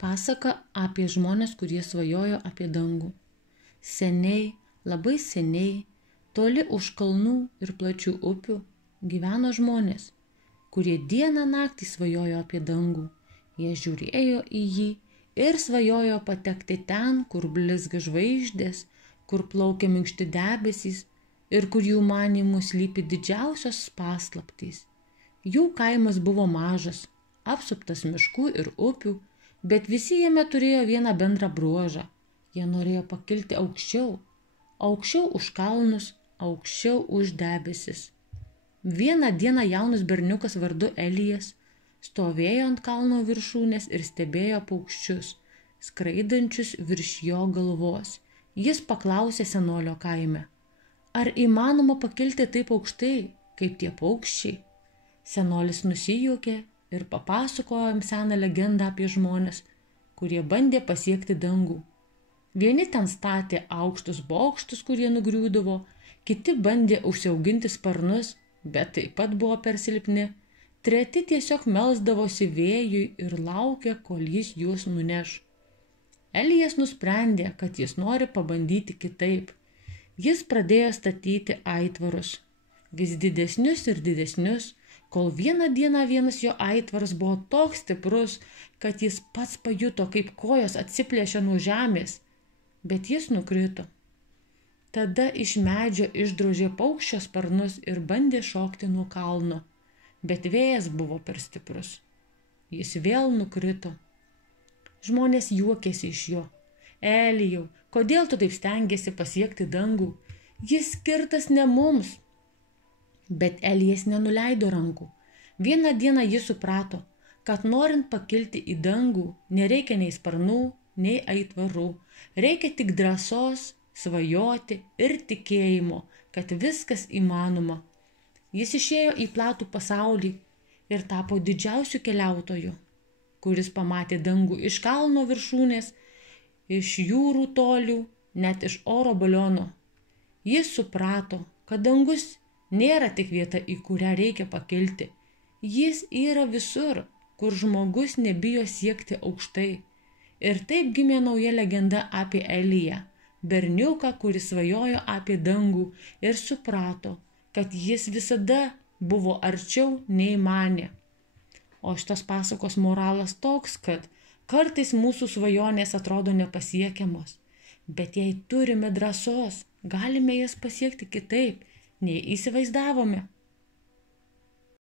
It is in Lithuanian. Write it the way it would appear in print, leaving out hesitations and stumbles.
Pasaka apie žmonės, kurie svajojo apie dangų. Seniai, labai seniai, toli už kalnų ir plačių upių gyveno žmonės, kurie dieną naktį svajojo apie dangų. Jie žiūrėjo į jį ir svajojo patekti ten, kur blizga žvaigždės, kur plaukia minkšti debesys ir kur jų manymų slypi didžiausios paslaptys. Jų kaimas buvo mažas, apsuptas miškų ir upių, bet visi jame turėjo vieną bendrą bruožą. Jie norėjo pakilti aukščiau, aukščiau už kalnus, aukščiau už debesis. Vieną dieną jaunas berniukas vardu Elijas stovėjo ant kalno viršūnės ir stebėjo paukščius, skraidančius virš jo galvos. Jis paklausė senolio kaime: ar įmanoma pakilti taip aukštai, kaip tie paukščiai? Senolis nusijuokė ir papasakojo jam seną legendą apie žmones, kurie bandė pasiekti dangų. Vieni ten statė aukštus bokštus, kurie nugriūdavo, kiti bandė užsiauginti sparnus, bet taip pat buvo per silpni, treti tiesiog melsdavosi vėjui ir laukė, kol jis juos nuneš. Elijas nusprendė, kad jis nori pabandyti kitaip. Jis pradėjo statyti aitvarus, vis didesnius ir didesnius, kol vieną dieną vienas jo aitvaras buvo toks stiprus, kad jis pats pajuto, kaip kojos atsiplėšė nuo žemės, bet jis nukrito. Tada iš medžio išdrožė paukščio sparnus ir bandė šokti nuo kalno, bet vėjas buvo per stiprus. Jis vėl nukrito. Žmonės juokėsi iš jo. Elijau, kodėl tu taip stengiesi pasiekti dangų? Jis skirtas ne mums. Bet Elijas nenuleido rankų. Vieną dieną jis suprato, kad norint pakilti į dangų, nereikia nei sparnų, nei aitvarų. Reikia tik drąsos, svajoti ir tikėjimo, kad viskas įmanoma. Jis išėjo į platų pasaulį ir tapo didžiausiu keliautoju, kuris pamatė dangų iš kalno viršūnės, iš jūrų tolių, net iš oro baliono. Jis suprato, kad dangus nėra tik vieta, į kurią reikia pakilti. Jis yra visur, kur žmogus nebijo siekti aukštai. Ir taip gimė nauja legenda apie Eliją, berniuką, kuris svajojo apie dangų ir suprato, kad jis visada buvo arčiau nei manė. O šitos pasakos moralas toks, kad kartais mūsų svajonės atrodo nepasiekiamos, bet jei turime drąsos, galime jas pasiekti kitaip, nei įsivaizdavome.